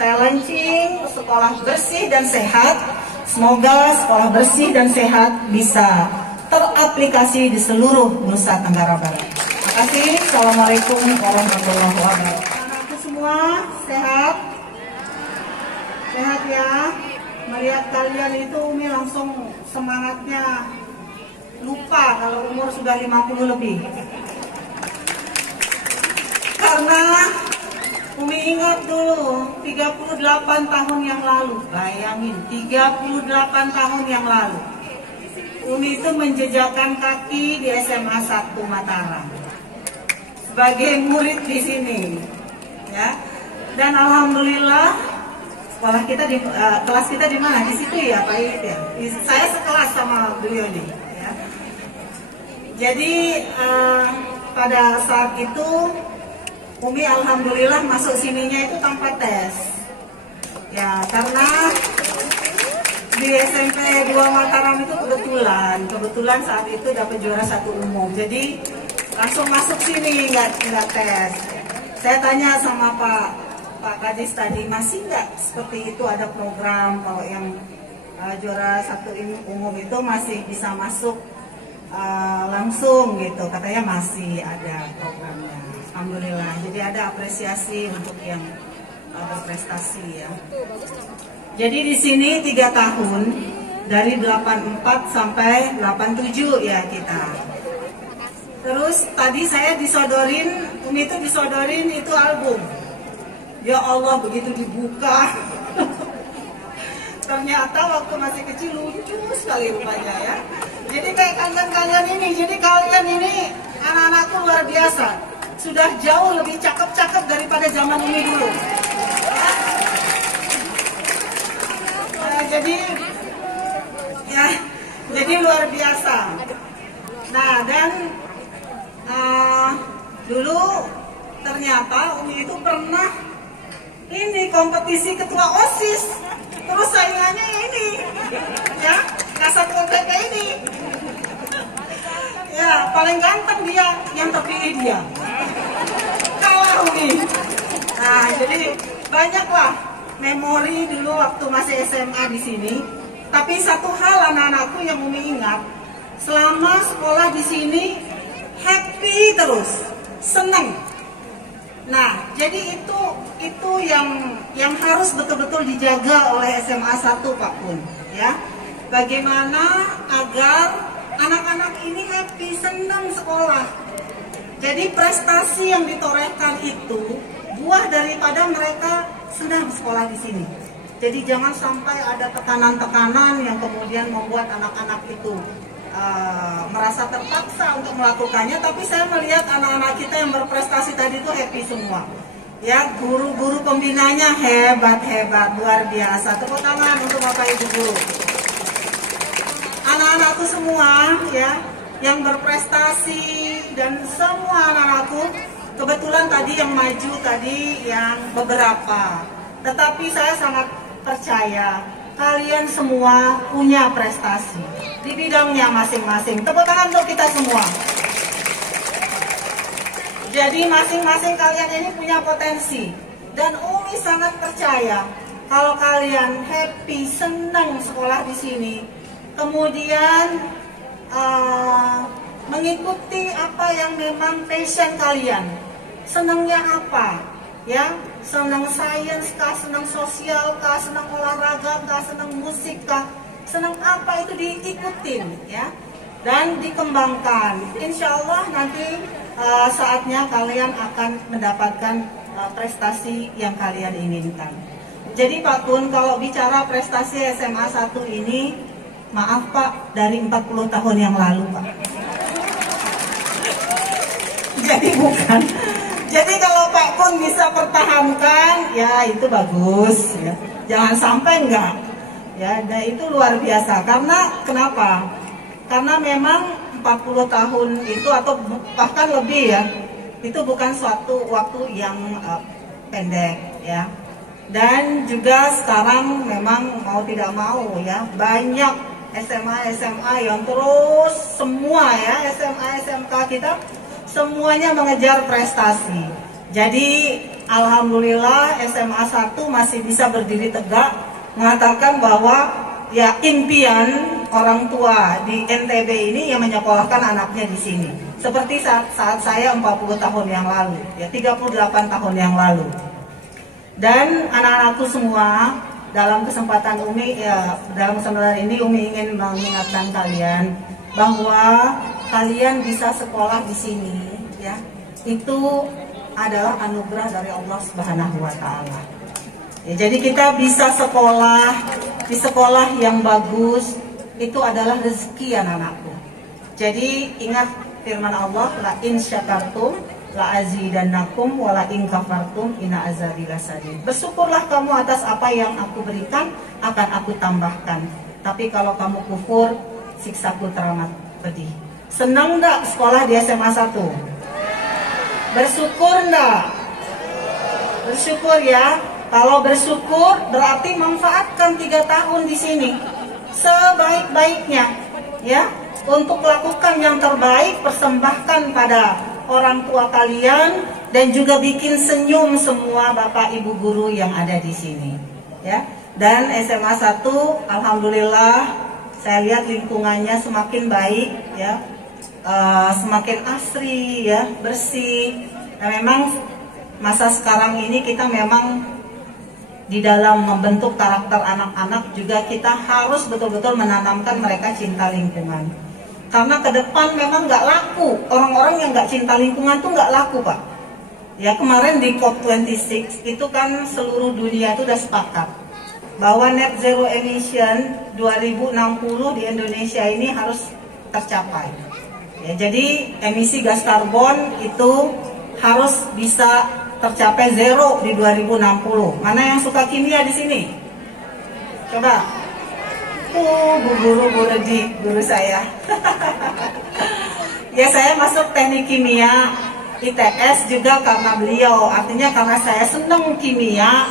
Saya launching sekolah bersih dan sehat. Semoga sekolah bersih dan sehat bisa teraplikasi di seluruh Nusa Tenggara Barat. Terima kasih. Assalamualaikum warahmatullahi wabarakatuh. Anakku semua sehat? Sehat ya? Melihat kalian itu Umi langsung semangatnya lupa kalau umur sudah 50 lebih. Karena Umi ingat dulu 38 tahun yang lalu, bayangin 38 tahun yang lalu Umi itu menjejakkan kaki di SMA 1 Mataram sebagai murid di sini, ya. Dan alhamdulillah sekolah kita di kelas kita di mana? Di situ ya Pak Iit ya. Saya sekelas sama beliau nih. Ya. Jadi pada saat itu Umi alhamdulillah masuk sininya itu tanpa tes. Ya, karena di SMP 2 Mataram itu kebetulan saat itu dapat juara 1 umum. Jadi langsung masuk sini nggak tes. Saya tanya sama Pak Kadis tadi, masih nggak seperti itu ada program kalau yang juara 1 umum itu masih bisa masuk langsung gitu? Katanya masih ada programnya. Alhamdulillah, jadi ada apresiasi untuk yang berprestasi ya. Jadi di sini 3 tahun dari 84 sampai 87 ya kita. Terus tadi saya Umi itu disodorin itu album. Ya Allah, begitu dibuka. Ternyata waktu masih kecil lucu sekali rupanya ya. Jadi kayak kalian ini, anak-anakku luar biasa. Sudah jauh lebih cakep-cakep daripada zaman Umi dulu. Jadi luar biasa. Nah, dan dulu ternyata Umi itu pernah ini kompetisi ketua OSIS. Terus saingannya ini, ya, Kasat PP ini. Ya, paling ganteng dia, yang terpilih dia. Kalah Umi. Nah, jadi banyaklah memori dulu waktu masih SMA di sini. Tapi satu hal anak-anakku yang Umi ingat, selama sekolah di sini happy terus, seneng. Nah, jadi itu yang harus betul-betul dijaga oleh SMA 1 Pak Pun, ya. Bagaimana agar anak-anak ini happy, senang sekolah. Jadi prestasi yang ditorehkan itu buah daripada mereka senang sekolah di sini. Jadi jangan sampai ada tekanan-tekanan yang kemudian membuat anak-anak itu merasa terpaksa untuk melakukannya. Tapi saya melihat anak-anak kita yang berprestasi tadi itu happy semua. Ya, guru-guru pembinanya hebat-hebat, luar biasa. Tepuk tangan untuk Bapak Ibu guru. Anak-anakku semua ya yang berprestasi dan semua anak-anakku, kebetulan tadi yang maju tadi yang beberapa, tetapi saya sangat percaya kalian semua punya prestasi di bidangnya masing-masing. Tepuk tangan untuk kita semua. Jadi masing-masing kalian ini punya potensi, dan Umi sangat percaya kalau kalian happy, senang sekolah di sini, kemudian mengikuti apa yang memang passion kalian. Senangnya apa? Ya, senang sains kah, senang sosial kah, senang olahraga kah, senang musik kah, senang apa itu diikutin ya, dan dikembangkan. Insya Allah nanti saatnya kalian akan mendapatkan prestasi yang kalian inginkan. Jadi Pak Kun, kalau bicara prestasi SMA 1 ini, maaf Pak, dari 40 tahun yang lalu Pak. Jadi bukan. Jadi kalau Pak Kun bisa pertahankan, ya itu bagus. Ya. Jangan sampai enggak. Ya, dan itu luar biasa. Karena kenapa? Karena memang 40 tahun itu atau bahkan lebih ya, itu bukan suatu waktu yang pendek ya. Dan juga sekarang memang mau tidak mau ya, banyak SMA yang terus semua ya, SMA SMK kita semuanya mengejar prestasi. Jadi alhamdulillah SMA 1 masih bisa berdiri tegak mengatakan bahwa ya impian orang tua di NTB ini yang menyekolahkan anaknya di sini. Seperti saat saya 40 tahun yang lalu, ya 38 tahun yang lalu. Dan anak-anakku semua, dalam kesempatan Umi, ya dalam kesempatan ini Umi ingin mengingatkan kalian bahwa kalian bisa sekolah di sini, ya itu adalah anugerah dari Allah Subhanahu Wa Taala. Ya, jadi kita bisa sekolah di sekolah yang bagus, itu adalah rezeki anak-anakku. Jadi ingat firman Allah, la in syakartum la azidannakum wa la in kafartum inna azabi lasadid. Bersyukurlah kamu atas apa yang aku berikan, akan aku tambahkan. Tapi kalau kamu kufur, siksaku teramat pedih. Senang enggak sekolah di SMA 1? Bersyukur enggak? Bersyukur ya. Kalau bersyukur berarti manfaatkan 3 tahun di sini sebaik-baiknya, ya. Untuk lakukan yang terbaik, persembahkan pada orang tua kalian dan juga bikin senyum semua Bapak Ibu guru yang ada di sini, ya. Dan SMA 1 alhamdulillah saya lihat lingkungannya semakin baik, ya. Semakin asri, ya, bersih. Nah, memang masa sekarang ini kita memang di dalam membentuk karakter anak-anak juga kita harus betul-betul menanamkan mereka cinta lingkungan. Karena ke depan memang nggak laku, orang-orang yang nggak cinta lingkungan tuh nggak laku, Pak. Ya, kemarin di COP26 itu kan seluruh dunia itu udah sepakat bahwa net zero emission 2060 di Indonesia ini harus tercapai. Ya, jadi emisi gas karbon itu harus bisa tercapai zero di 2060. Mana yang suka kimia di sini? Coba. Bu guru saya. Ya, saya masuk teknik kimia ITS juga karena beliau. Artinya karena saya senang kimia,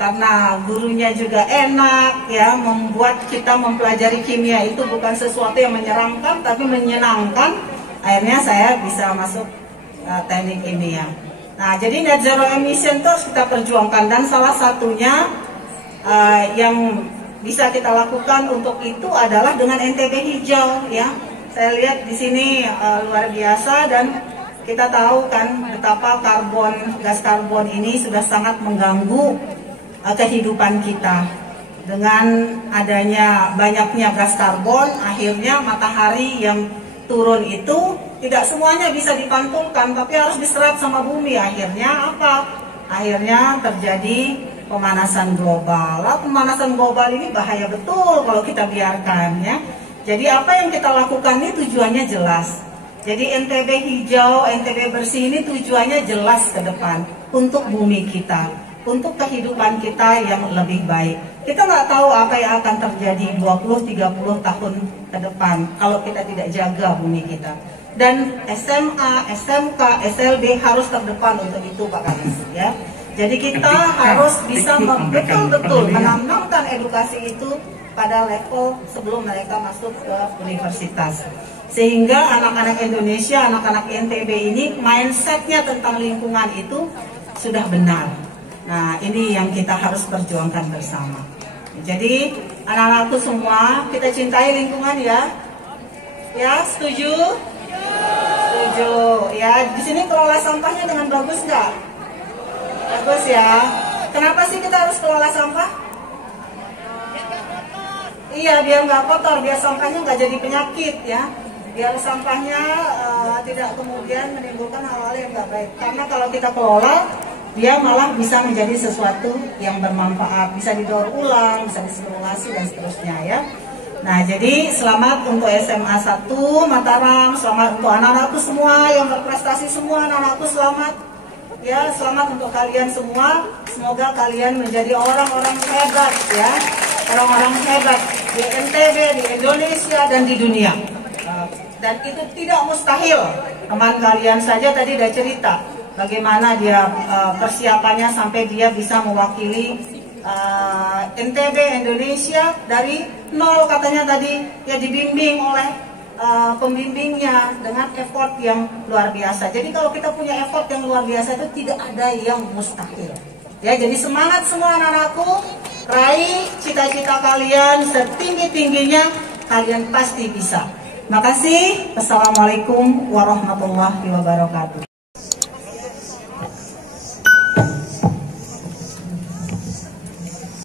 karena gurunya juga enak, ya, membuat kita mempelajari kimia itu bukan sesuatu yang menyeramkan tapi menyenangkan. Akhirnya saya bisa masuk teknik kimia. Nah, jadi net zero emission itu harus kita perjuangkan, dan salah satunya yang bisa kita lakukan untuk itu adalah dengan NTB hijau, ya. Saya lihat di sini luar biasa, dan kita tahu kan betapa gas karbon ini sudah sangat mengganggu kehidupan kita. Dengan adanya banyaknya gas karbon, akhirnya matahari yang turun itu tidak semuanya bisa dipantulkan, tapi harus diserap sama bumi. Akhirnya apa? Akhirnya terjadi pemanasan global. Pemanasan global ini bahaya betul kalau kita biarkan, ya. Jadi apa yang kita lakukan ini tujuannya jelas. Jadi NTB hijau, NTB bersih ini tujuannya jelas ke depan untuk bumi kita, untuk kehidupan kita yang lebih baik. Kita nggak tahu apa yang akan terjadi 20-30 tahun ke depan kalau kita tidak jaga bumi kita. Dan SMA, SMK, SLB harus terdepan untuk itu, Pak Kadis, ya. Jadi kita harus bisa betul-betul menanamkan edukasi itu pada level sebelum mereka masuk ke universitas. Sehingga anak-anak Indonesia, anak-anak NTB ini mindsetnya tentang lingkungan itu sudah benar. Nah, ini yang kita harus perjuangkan bersama. Jadi anak-anakku semua, kita cintai lingkungan, ya. Ya, setuju? Setuju. Ya, di sini kelola sampahnya dengan bagus nggak? Bagus, ya. Kenapa sih kita harus kelola sampah? Iya, biar nggak kotor, biar sampahnya nggak jadi penyakit, ya. Biar sampahnya tidak kemudian menimbulkan hal-hal yang nggak baik. Karena kalau kita kelola, dia malah bisa menjadi sesuatu yang bermanfaat, bisa didaur ulang, bisa disimulasi dan seterusnya, ya. Nah, jadi selamat untuk SMA 1 Mataram, selamat untuk anak-anakku semua yang berprestasi semua, anak-anakku selamat. Ya, selamat untuk kalian semua. Semoga kalian menjadi orang-orang hebat, ya. Orang-orang hebat di NTB, di Indonesia, dan di dunia. Dan itu tidak mustahil. Teman kalian saja tadi udah cerita bagaimana dia persiapannya sampai dia bisa mewakili NTB Indonesia dari nol, katanya tadi, ya, dibimbing oleh pembimbingnya dengan effort yang luar biasa. Jadi kalau kita punya effort yang luar biasa itu tidak ada yang mustahil. Ya, jadi semangat semua anak-anakku, raih cita-cita kalian setinggi-tingginya, kalian pasti bisa. Makasih. Wassalamualaikum warahmatullahi wabarakatuh.